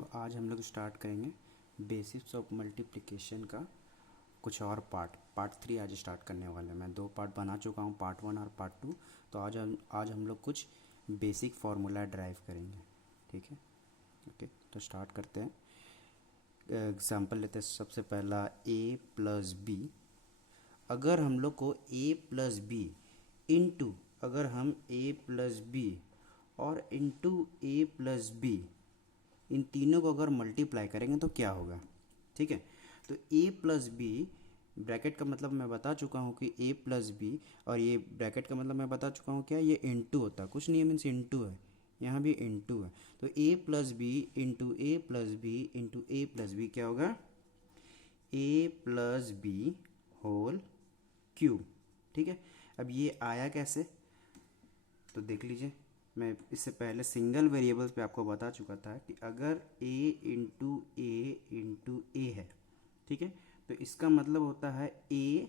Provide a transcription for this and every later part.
तो आज हम लोग स्टार्ट करेंगे बेसिक्स ऑफ मल्टीप्लिकेशन का कुछ और पार्ट 3 आज स्टार्ट करने वाले हैं। मैं 2 पार्ट बना चुका हूँ, पार्ट 1 और पार्ट 2। तो आज हम लोग कुछ बेसिक फार्मूला ड्राइव करेंगे, ठीक है। ओके, तो स्टार्ट करते हैं। एग्जांपल लेते हैं। सबसे पहला a प्लस बी। अगर हम लोग को a प्लस बी इंटू, अगर हम a प्लस बी और इंटू a प्लस बी, इन तीनों को अगर मल्टीप्लाई करेंगे तो क्या होगा, ठीक है। तो a प्लस बी, ब्रैकेट का मतलब मैं बता चुका हूँ कि a प्लस बी, और ये ब्रैकेट का मतलब मैं बता चुका हूँ क्या, ये इंटू होता है, कुछ नहीं है, मीन्स इंटू है, यहाँ भी इंटू है। तो a plus B into A plus B into A plus B क्या होगा, a plus B whole cube, ठीक है। अब ये आया कैसे, तो देख लीजिए। मैं इससे पहले सिंगल वेरिएबल्स पे आपको बता चुका था कि अगर इंटू ए है, ठीक है, तो इसका मतलब होता है a,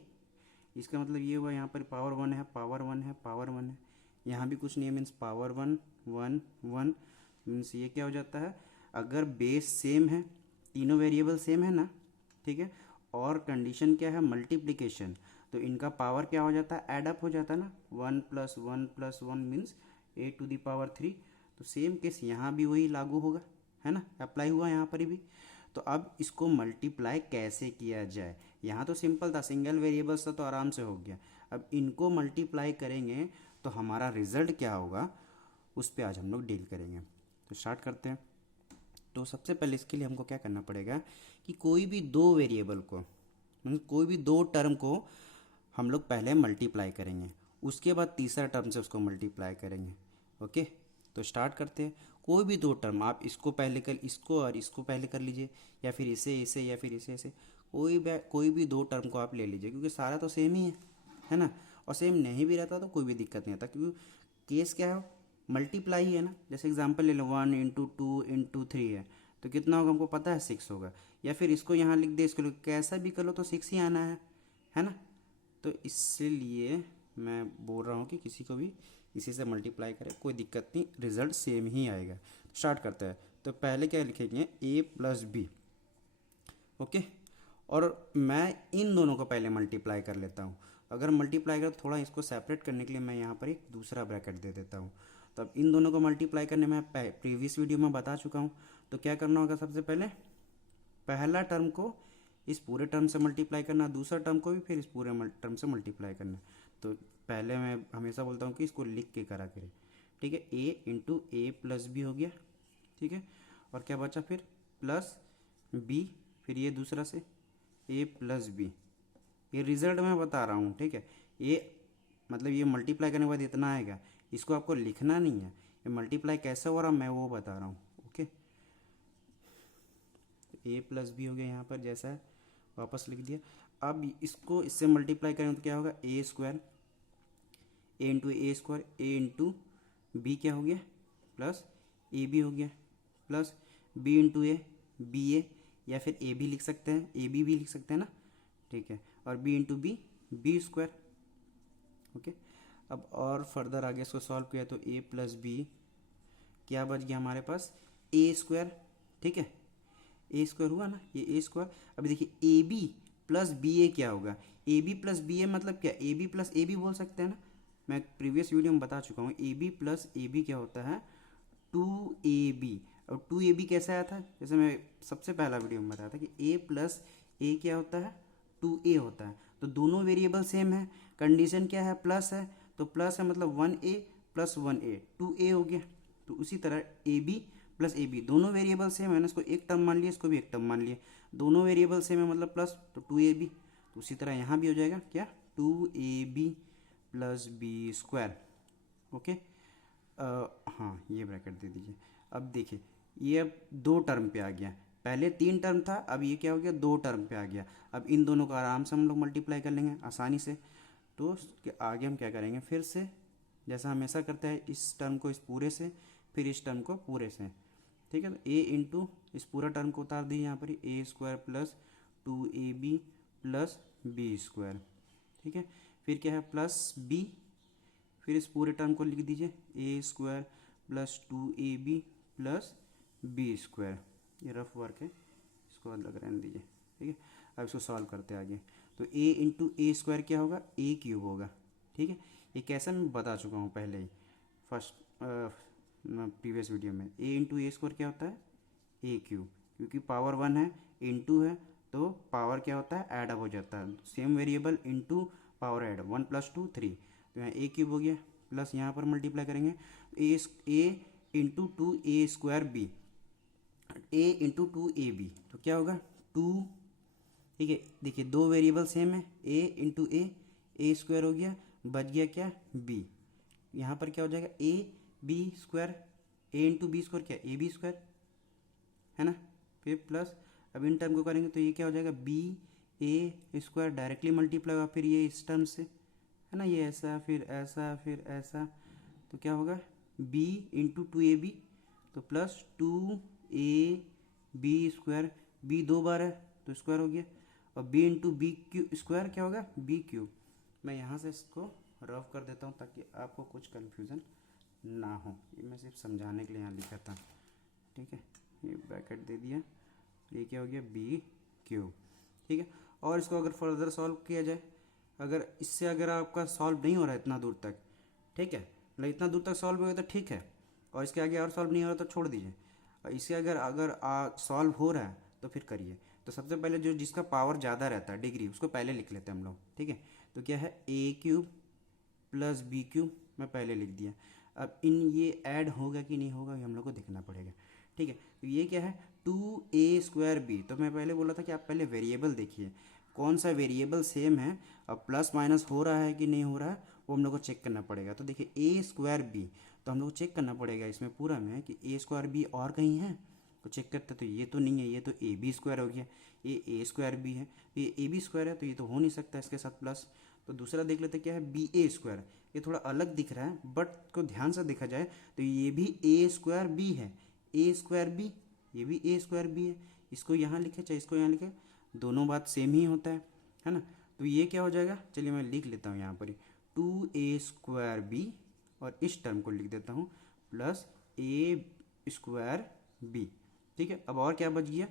इसका मतलब ये हुआ यहाँ पर पावर 1 है, पावर 1 है, पावर 1 है, यहाँ भी कुछ नहीं है, मीन्स पावर 1 1 1, मीन्स ये क्या हो जाता है, अगर बेस सेम है, तीनों वेरिएबल सेम है ना, ठीक है, और कंडीशन क्या है, मल्टीप्लिकेशन, तो इनका पावर क्या हो जाता है, एडअप हो जाता है ना, 1 प्लस वन मीन्स a⁻3। तो सेम केस यहाँ भी वही लागू होगा, है ना, अप्लाई हुआ यहाँ पर भी। तो अब इसको मल्टीप्लाई कैसे किया जाए, यहाँ तो सिंपल था, सिंगल वेरिएबल्स था तो आराम से हो गया। अब इनको मल्टीप्लाई करेंगे तो हमारा रिजल्ट क्या होगा, उस पर आज हम लोग डील करेंगे। तो स्टार्ट करते हैं। तो सबसे पहले इसके लिए हमको क्या करना पड़ेगा कि कोई भी दो वेरिएबल को, मतलब कोई भी दो टर्म को हम लोग पहले मल्टीप्लाई करेंगे, उसके बाद तीसरा टर्म से उसको मल्टीप्लाई करेंगे। ओके, तो स्टार्ट करते हैं। कोई भी दो टर्म, आप इसको पहले कर, इसको और इसको पहले कर लीजिए, या फिर इसे या फिर इसे, कोई भी दो टर्म को आप ले लीजिए, क्योंकि सारा तो सेम ही है ना। और सेम नहीं भी रहता तो कोई भी दिक्कत नहीं आता, क्योंकि केस क्या है, मल्टीप्लाई ही है ना। जैसे एग्जांपल ले लो, 1 इंटू 2 इंटू 3 है, तो कितना होगा हमको पता है, 6 होगा। या फिर इसको यहाँ लिख दे, इसको कैसा भी कर लो तो 6 ही आना है ना। तो इसलिए मैं बोल रहा हूँ कि किसी को भी इसी से मल्टीप्लाई करें, कोई दिक्कत नहीं, रिजल्ट सेम ही आएगा। स्टार्ट करते हैं। तो पहले क्या लिखेंगे, a प्लस बी, ओके। और मैं इन दोनों को पहले मल्टीप्लाई कर लेता हूँ। अगर मल्टीप्लाई कर, थोड़ा इसको सेपरेट करने के लिए मैं यहाँ पर एक दूसरा ब्रैकेट दे देता हूँ। तो अब इन दोनों को मल्टीप्लाई करने में प्रीवियस वीडियो में बता चुका हूँ। तो क्या करना होगा, सबसे पहले पहला टर्म को इस पूरे टर्म से मल्टीप्लाई करना, दूसरा टर्म को भी फिर इस पूरे टर्म से मल्टीप्लाई करना। तो पहले मैं हमेशा बोलता हूँ कि इसको लिख के करा करें, ठीक है। a into A plus B हो गया, ठीक है। और क्या बचा फिर, प्लस b, फिर ये दूसरा से a प्लस बी। ये रिजल्ट मैं बता रहा हूँ, ठीक है। ये मतलब ये मल्टीप्लाई करने के बाद इतना आएगा, इसको आपको लिखना नहीं है, ये मल्टीप्लाई कैसे हो रहा मैं वो बता रहा हूँ, ओके। ए प्लस बी हो गया यहाँ पर, जैसा है वापस लिख दिया। अब इसको इससे मल्टीप्लाई करें तो क्या होगा, A square, A into A square, A into B क्या हो गया, प्लस ए बी हो गया, plus B into A, B a, या फिर ए भी लिख सकते हैं, ए बी भी लिख सकते हैं ना, ठीक है। और B into B, B square, okay. अब और फर्दर आगे इसको सॉल्व किया तो ए प्लस बी क्या बच गया हमारे पास, ए स्क्वायर, ठीक है। ए स्क्वायर हुआ ना, ये ए स्क्वायर। अभी देखिए A B plus B A क्या होगा, A B plus B A मतलब क्या, A B plus A B बोल सकते हैं ना, मैं प्रीवियस वीडियो में बता चुका हूँ। A B plus A B क्या होता है, 2ab। और 2ab कैसे आया था, जैसे मैं सबसे पहला वीडियो में बताया था कि a प्लस ए क्या होता है, 2a होता है। तो दोनों वेरिएबल सेम है, कंडीशन क्या है, प्लस है, तो प्लस है मतलब 1a प्लस 1a, 2a हो गया। तो उसी तरह A B plus A B, दोनों वेरिएबल सेम है ना, इसको एक टर्म मान लिया, इसको भी एक टर्म मान लिया, दोनों वेरिएबल सेम है मतलब प्लस, तो 2ab। तो उसी तरह यहाँ भी हो जाएगा क्या, 2ab plus b square, okay. हाँ, ये ब्रैकेट दे दीजिए। अब देखिए ये अब दो टर्म पे आ गया, पहले तीन टर्म था, अब ये क्या हो गया, दो टर्म पे आ गया। अब इन दोनों को आराम से हम लोग मल्टीप्लाई कर लेंगे आसानी से। तो आगे हम क्या करेंगे, फिर से जैसा हमेशा करते हैं, इस टर्म को इस पूरे से, फिर इस टर्म को पूरे से, ठीक है। तो ए इंटू इस पूरा टर्म को उतार दिए यहाँ पर, a square plus 2ab plus b square, ठीक है। फिर क्या है, प्लस बी, फिर इस पूरे टर्म को लिख दीजिए, a square plus 2ab plus b square, ये रफ वर्क है, इसको अलग रहने दीजिए, ठीक है। अब इसको सॉल्व करते आगे। तो ए इंटू ए स्क्वायर क्या होगा, ए क्यूब होगा, ठीक है। ये कैसा मैं बता चुका हूँ पहले ही फर्स्ट प्रीवियस वीडियो में। ए इंटू ए स्क्वायर क्या होता है, ए क्यूब, क्योंकि पावर 1 है, इंटू है, तो पावर क्या होता है, ऐड अप हो जाता है, same variable into power add, 1 + 2 3, तो यहाँ ए क्यूब हो गया, प्लस यहाँ पर मल्टीप्लाई करेंगे ए इंटू 2a² बी, ए इंटू 2ab, तो क्या होगा 2, ठीक है। देखिए दो वेरिएबल सेम है, ए इंटू ए स्क्वायर हो गया, बच गया क्या, बी। यहाँ पर क्या हो जाएगा, A B square, A into B square क्या, ए बी स्क्वायर है ना, फिर प्लस, अब इन टर्म को करेंगे तो ये क्या हो जाएगा, बी ए स्क्वायर डायरेक्टली मल्टीप्लाई होगा, फिर ये इस टर्म से है ना, ये ऐसा फिर ऐसा फिर ऐसा, तो क्या होगा बी इंटू 2ab, तो प्लस 2ab², बी 2 बार है तो स्क्वायर हो गया, और B into B Q square क्या होगा, बी क्यूब। मैं यहाँ से इसको रफ कर देता हूँ ताकि आपको कुछ कन्फ्यूज़न ना हो, ये मैं सिर्फ समझाने के लिए यहाँ लिखा था, ठीक है। ये ब्रैकेट दे दिया, ये क्या हो गया, बी क्यूब, ठीक है। और इसको अगर फर्दर सॉल्व किया जाए, अगर इससे अगर आपका सॉल्व नहीं हो रहा है इतना दूर तक, ठीक है, मतलब इतना दूर तक सॉल्व हो गया तो ठीक है, और इसके आगे और सॉल्व नहीं हो रहा तो छोड़ दीजिए। और इससे अगर अगर सॉल्व हो रहा है तो फिर करिए। तो सबसे पहले जो जिसका पावर ज़्यादा रहता है डिग्री, उसको पहले लिख लेते हैं हम लोग, ठीक है। तो क्या है, a cube plus B cube, मैं पहले लिख दिया। अब इन ये ऐड होगा कि नहीं होगा ये हम लोग को देखना पड़ेगा, ठीक है। तो ये क्या है, 2a² बी, तो मैं पहले बोला था कि आप पहले वेरिएबल देखिए कौन सा वेरिएबल सेम है, अब प्लस माइनस हो रहा है कि नहीं हो रहा है वो हम लोग को चेक करना पड़ेगा। तो देखिए a² बी, तो हम लोग को चेक करना पड़ेगा इसमें पूरा में कि a² बी और कहीं है, तो चेक करते तो ये तो नहीं है, ये तो ab² हो गया, ये a² बी है, ये ab² है, तो ये तो हो नहीं सकता इसके साथ प्लस। तो दूसरा देख लेते क्या है, ba², ये थोड़ा अलग दिख रहा है बट को ध्यान से देखा जाए तो ये भी a² बी है, a² बी, ये भी a² बी है, इसको यहाँ लिखे चाहे इसको यहाँ लिखे, दोनों बात सेम ही होता है ना। तो ये क्या हो जाएगा, चलिए मैं लिख लेता हूँ यहाँ पर 2a² बी, और इस टर्म को लिख देता हूँ प्लस a² बी, ठीक है। अब और क्या बच गया,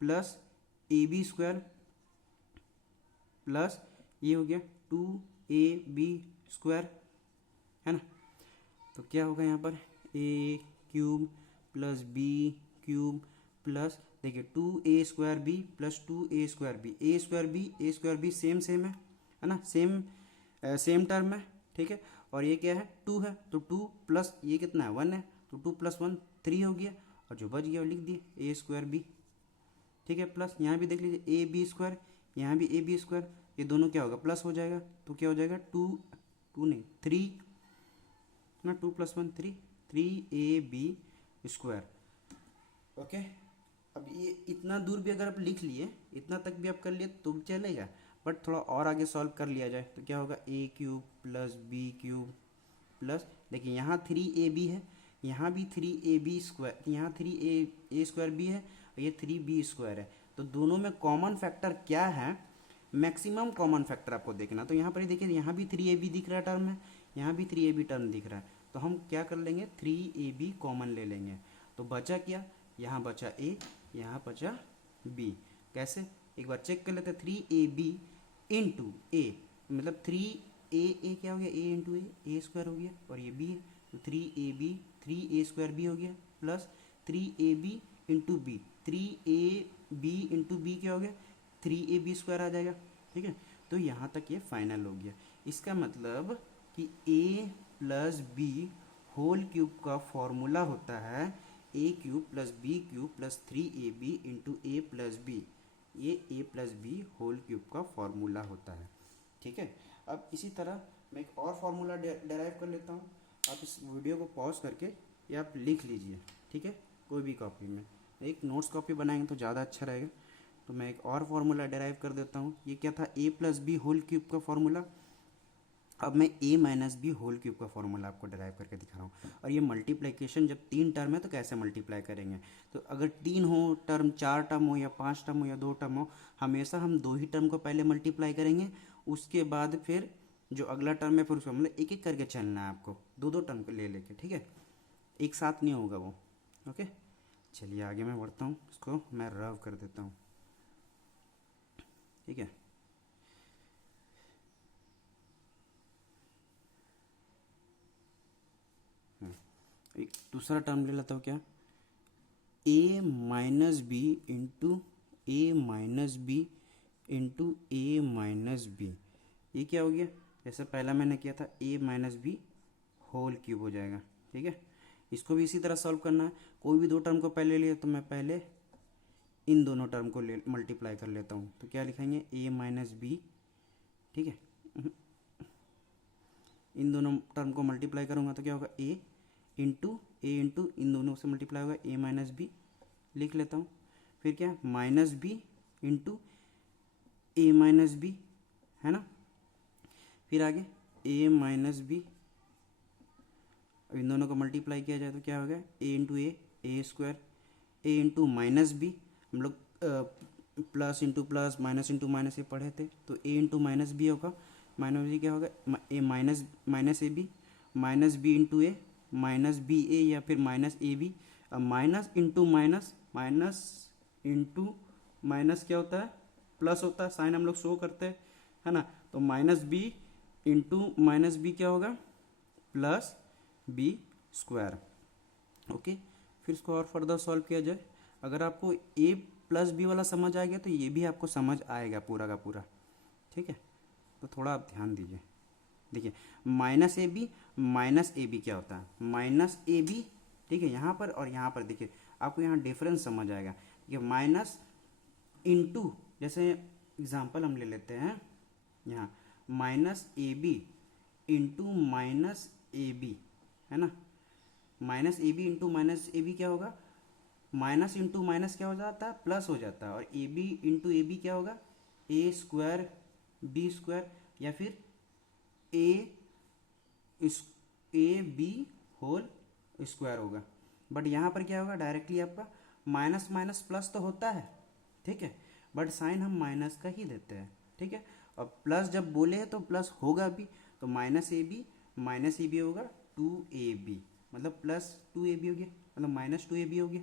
प्लस ab² प्लस ये हो गया 2ab² है ना। तो क्या होगा यहाँ पर, a cube plus B cube plus, देखिए 2a² B plus 2a² B, a² B same है ना, सेम टर्म है, ठीक है। और ये क्या है, 2 है, तो 2 प्लस ये कितना है, 1 है, तो 2 + 1 3 हो गया, और जो बच गया वो लिख दिए a² बी, ठीक है। प्लस यहाँ भी देख लीजिए ab², यहाँ भी ab², ये दोनों क्या होगा, प्लस हो जाएगा, तो क्या हो जाएगा 2 नहीं 3 ना, 2 + 1 3ab², ओके। अब ये इतना दूर भी अगर आप लिख लिए, इतना तक भी आप कर लिए तो भी चलेगा, बट थोड़ा और आगे सॉल्व कर लिया जाए तो क्या होगा, a³ प्लस b³ प्लस, देखिए यहाँ 3ab है, यहाँ भी 3ab², यहाँ 3a² बी है, और ये 3b² है, तो दोनों में कॉमन फैक्टर क्या है, मैक्सिमम कॉमन फैक्टर आपको देखना। तो यहाँ पर ही देखिए, यहाँ भी 3ab दिख रहा है टर्म है, यहाँ भी 3ab टर्म दिख रहा है, तो हम क्या कर लेंगे, 3ab कॉमन ले लेंगे, तो बचा क्या, यहाँ बचा a, यहाँ बचा b, कैसे एक बार चेक कर लेते हैं, 3ab इंटू a, मतलब 3a क्या हो गया, a इंटू a² हो गया, और ये b है, तो 3ab 3a² b हो गया, plus 3ab into B, 3ab into B क्या हो गया, 3ab² आ जाएगा, ठीक है। तो यहाँ तक ये फाइनल हो गया। इसका मतलब कि a plus B whole cube का फॉर्मूला होता है a³ plus b³ plus 3ab into a plus B, ये a plus B whole cube का फॉर्मूला होता है, ठीक है। अब इसी तरह मैं एक और फार्मूला डेराइव कर लेता हूँ, आप इस वीडियो को पॉज करके ये आप लिख लीजिए, ठीक है, कोई भी कॉपी में, एक नोट्स कॉपी बनाएंगे तो ज़्यादा अच्छा रहेगा। तो मैं एक और फार्मूला डेराइव कर देता हूँ, ये क्या था, a plus B whole cube का फॉर्मूला। अब मैं a minus B whole cube का फॉर्मूला आपको डेराइव करके दिखा रहा हूँ। और ये मल्टीप्लिकेशन जब 3 टर्म है तो कैसे मल्टीप्लाई करेंगे, तो अगर 3 हो टर्म, 4 टर्म हो या 5 टर्म हो या 2 टर्म हो, हमेशा हम 2 ही टर्म को पहले मल्टीप्लाई करेंगे, उसके बाद फिर जो अगला टर्म है फिर उसको मतलब एक एक करके चलना है आपको, 2 टर्म को ले लेके, ठीक है, एक साथ नहीं होगा वो, ओके। चलिए आगे मैं बढ़ता हूँ, इसको मैं रव कर देता हूँ, ठीक है। एक दूसरा टर्म ले लेता हूँ, क्या, ए माइनस बी इंटू ए माइनस बी इंटू ए माइनस बी। ये क्या हो गया, जैसे पहला मैंने किया था ए माइनस बी होल क्यूब हो जाएगा, ठीक है। इसको भी इसी तरह सॉल्व करना है। कोई भी दो टर्म को पहले लिए तो मैं पहले इन दोनों टर्म को ले मल्टीप्लाई कर लेता हूँ, तो क्या लिखेंगे ए माइनस बी, ठीक है। इन दोनों टर्म को मल्टीप्लाई करूँगा तो क्या होगा, ए इंटू इन दोनों से मल्टीप्लाई होगा ए माइनस बी, लिख लेता हूँ। फिर क्या, माइनस बी इंटू ए माइनस बी, है ना। फिर आगे ए माइनस बी, अब इन दोनों को मल्टीप्लाई किया जाए तो क्या होगा, a into A square, A into minus b, हम लोग plus into plus minus into minus ये पढ़े थे, तो ए इंटू माइनस बी होगा, माइनस बी क्या होगा, a minus minus A b, minus B into A, minus b a या फिर माइनस ए बी। अब minus into minus, minus into minus क्या होता है, प्लस होता है, साइन हम लोग शो करते हैं, है ना। तो minus B into minus B क्या होगा, प्लस बी स्क्वायर, ओके। फिर इसको और फर्दर सॉल्व किया जाए, अगर आपको ए प्लस बी वाला समझ आ गया तो ये भी आपको समझ आएगा पूरा का पूरा, ठीक है। तो थोड़ा आप ध्यान दीजिए, देखिए माइनस ए बी क्या होता है, माइनस ए बी, ठीक है। यहाँ पर और यहाँ पर देखिए आपको यहाँ डिफरेंस समझ आएगा, ठीक है। माइनस इंटू, जैसे एग्जांपल हम ले लेते हैं यहाँ, माइनस ए बी इंटू माइनस ए बी, है ना। माइनस ए बी इंटू माइनस ए बी क्या होगा, माइनस इंटू माइनस क्या हो जाता है, प्लस हो जाता है, और A B into A B क्या होगा, ए स्क्वायर बी स्क्वायर, या फिर ए बी होल स्क्वायर होगा। बट यहाँ पर क्या होगा, डायरेक्टली आपका माइनस माइनस प्लस तो होता है, ठीक है, बट साइन हम माइनस का ही देते हैं, ठीक है। और प्लस जब बोले हैं तो प्लस होगा भी, तो माइनस ए बी होगा 2ab, मतलब प्लस 2ab हो गया, मतलब माइनस 2ab हो गया,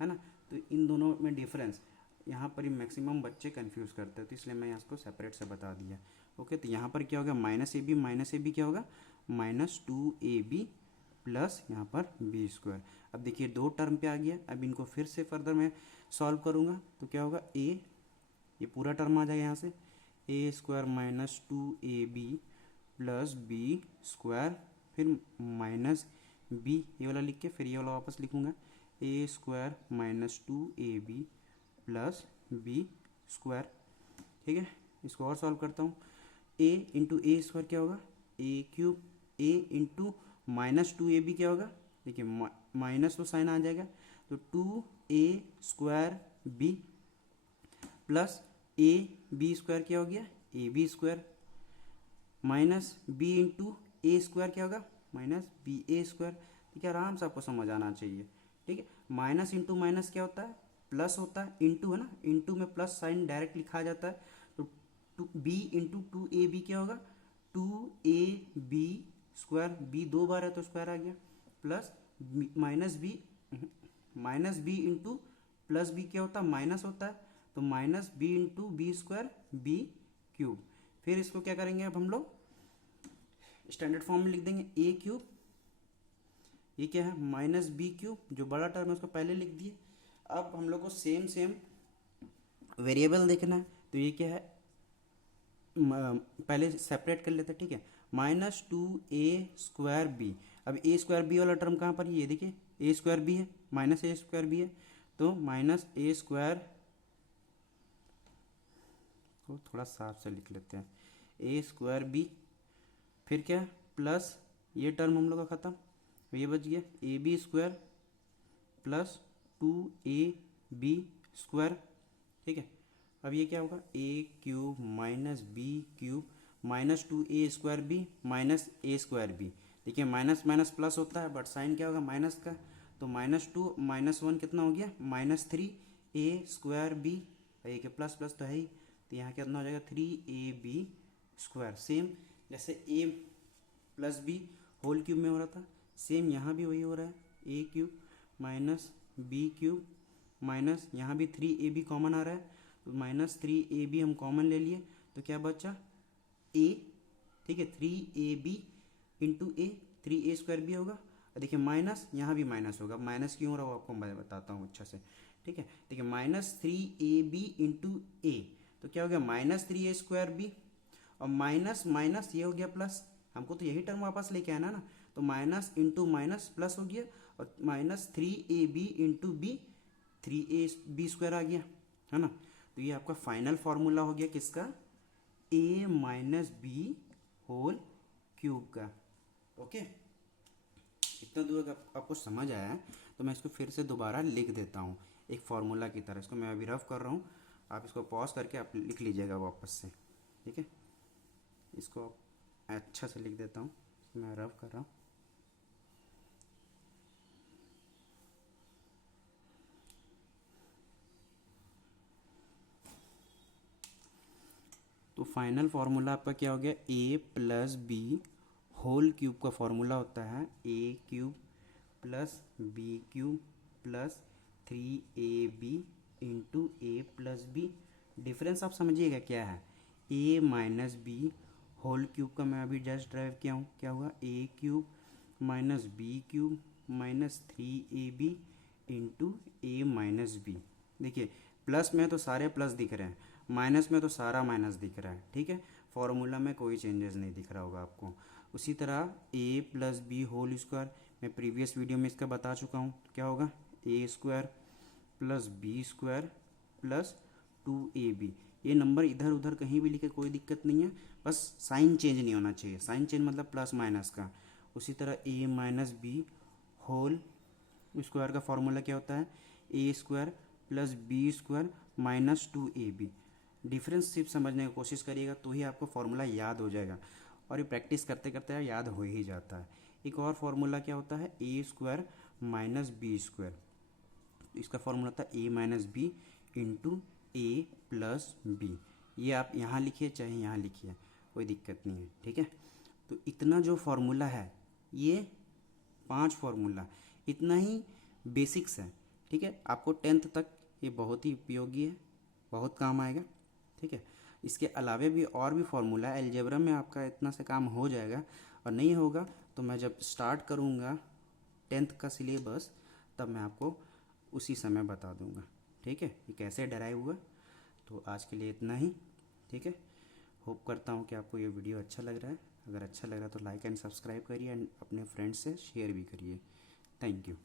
है ना। तो इन दोनों में डिफरेंस, यहाँ पर ही मैक्सिमम बच्चे कंफ्यूज करते हैं, तो इसलिए मैं इसको सेपरेट से बता दिया, ओके। तो यहाँ पर क्या होगा, माइनस ए बी क्या होगा, माइनस 2ab प्लस यहाँ पर बी स्क्वायर। अब देखिए दो टर्म पे आ गया, अब इनको फिर से फर्दर मैं सॉल्व करूँगा तो क्या होगा, ये पूरा टर्म आ जाएगा यहाँ से, a square minus 2ab plus b square, फिर माइनस बी ये वाला लिख के फिर ये वाला वापस लिखूँगा, a square minus 2ab plus b square, ठीक है। इसको और सॉल्व करता हूँ, ए इंटू ए स्क्वायर क्या होगा, a cube, A into minus 2ab क्या होगा, देखिए माइनस तो साइन आ जाएगा, तो 2a square B plus A B square क्या हो गया, A B square, minus B into A square क्या होगा, माइनस बी ए स्क्वायर। ठीक है, आराम से आपको समझ आना चाहिए, ठीक है। माइनस इंटू माइनस क्या होता है, प्लस होता है, इंटू है ना, इंटू में प्लस साइन डायरेक्ट लिखा जाता है, तो टू बी इंटू 2ab क्या होगा, 2ab स्क्वायर, बी दो बार है तो स्क्वायर आ गया, plus minus B into plus B क्या होता है, माइनस होता है, तो minus B into B square B cube. फिर इसको क्या करेंगे, अब हम लोग स्टैंडर्ड फॉर्म में लिख देंगे, ए क्यूब, ये क्या है माइनस बी क्यूब, जो बड़ा टर्म है उसको पहले लिख दिए। अब हम लोग को सेम वेरिएबल देखना है, तो ये क्या है, पहले सेपरेट कर लेते हैं, ठीक है। माइनस 2a स्क्वायर बी, अब ए स्क्वायर बी वाला टर्म कहाँ पर है, ये देखिए ए स्क्वायर बी है, माइनस ए स्क्वायर बी है, तो माइनस ए स्क्वायर को थोड़ा साफ से लिख लेते हैं, ए स्क्वायर बी, फिर क्या प्लस ये टर्म हम लोग का ख़त्म, ये बच गया A B square plus 2ab square, ठीक है। अब ये क्या होगा, a cube minus B cube minus 2a square b minus a square b. देखिए माइनस माइनस प्लस होता है, बट साइन क्या होगा माइनस का, तो -2 -1 कितना हो गया, -3a स्क्वायर बी, ये क्या प्लस प्लस तो है ही, तो यहाँ कितना हो जाएगा 3ab स्क्वायर। सेम जैसे a plus B whole cube में हो रहा था, सेम यहाँ भी वही हो रहा है, a cube minus B cube minus यहाँ भी 3ab कॉमन आ रहा है, तो माइनस 3ab हम कॉमन ले लिए, तो क्या बचा a, ठीक है, 3ab इंटू ए, 3a² भी होगा, और देखिए माइनस यहाँ भी माइनस होगा, माइनस क्यों हो रहा है वो आपको मैं बताता हूँ अच्छा से, ठीक है। देखिए माइनस 3ab इंटू ए, तो क्या हो गया -3a²b, और माइनस माइनस ये हो गया प्लस, हमको तो यही टर्म वापस लेके आना ना, तो माइनस इंटू माइनस प्लस हो गया, और minus 3ab into B, 3ab² आ गया, है ना। तो ये आपका फाइनल फार्मूला हो गया किसका, a minus B whole cube का। ओके, इतना दूर अगर आपको समझ आया है तो मैं इसको फिर से दोबारा लिख देता हूँ एक फार्मूला की तरह। इसको मैं अभी रफ कर रहा हूँ, आप इसको पॉज करके आप लिख लीजिएगा वापस से, ठीक है। इसको अच्छा से लिख देता हूँ, मैं रफ कर रहा हूँ। तो फाइनल फार्मूला आपका क्या हो गया, a plus B whole cube का फार्मूला होता है a cube plus B cube plus 3ab into A plus B. Difference आप समझिएगा क्या है, a minus B whole cube का मैं अभी जस्ट ड्राइव किया हूँ, क्या हुआ a cube minus B cube minus 3ab into A minus B. देखिए प्लस में तो सारे प्लस दिख रहे हैं, माइनस में तो सारा माइनस दिख रहा है, ठीक है। फॉर्मूला में कोई चेंजेस नहीं दिख रहा होगा आपको। उसी तरह a plus B whole square, मैं प्रीवियस वीडियो में इसका बता चुका हूँ, क्या होगा a² plus b² plus 2ab। ये नंबर इधर उधर कहीं भी लिखे कोई दिक्कत नहीं है, बस साइन चेंज नहीं होना चाहिए, साइन चेंज मतलब प्लस माइनस का। उसी तरह a minus B whole square का फॉर्मूला क्या होता है, a² plus b² minus 2ab। Difference सिर्फ समझने की कोशिश करिएगा तो ही आपको फार्मूला याद हो जाएगा, और ये प्रैक्टिस करते करते याद हो ही जाता है। एक और फार्मूला क्या होता है, a² माइनस b², इसका फॉर्मूला होता है a minus B into A plus B. ये आप यहाँ लिखिए चाहे यहाँ लिखिए, कोई दिक्कत नहीं है, ठीक है। तो इतना जो फार्मूला है, ये 5 फार्मूला, इतना ही बेसिक्स है, ठीक है। आपको 10th तक ये बहुत ही उपयोगी है, बहुत काम आएगा, ठीक है। इसके अलावे भी और भी फार्मूला है, अलजेब्रा में आपका इतना से काम हो जाएगा, और नहीं होगा तो मैं जब स्टार्ट करूँगा 10th का सिलेबस तब मैं आपको उसी समय बता दूंगा, ठीक है, ये कैसे डराइव हुआ। तो आज के लिए इतना ही, ठीक है। होप करता हूँ कि आपको ये वीडियो अच्छा लग रहा है। अगर अच्छा लग रहा है तो लाइक एंड सब्सक्राइब करिए, एंड अपने फ्रेंड्स से शेयर भी करिए। Thank you.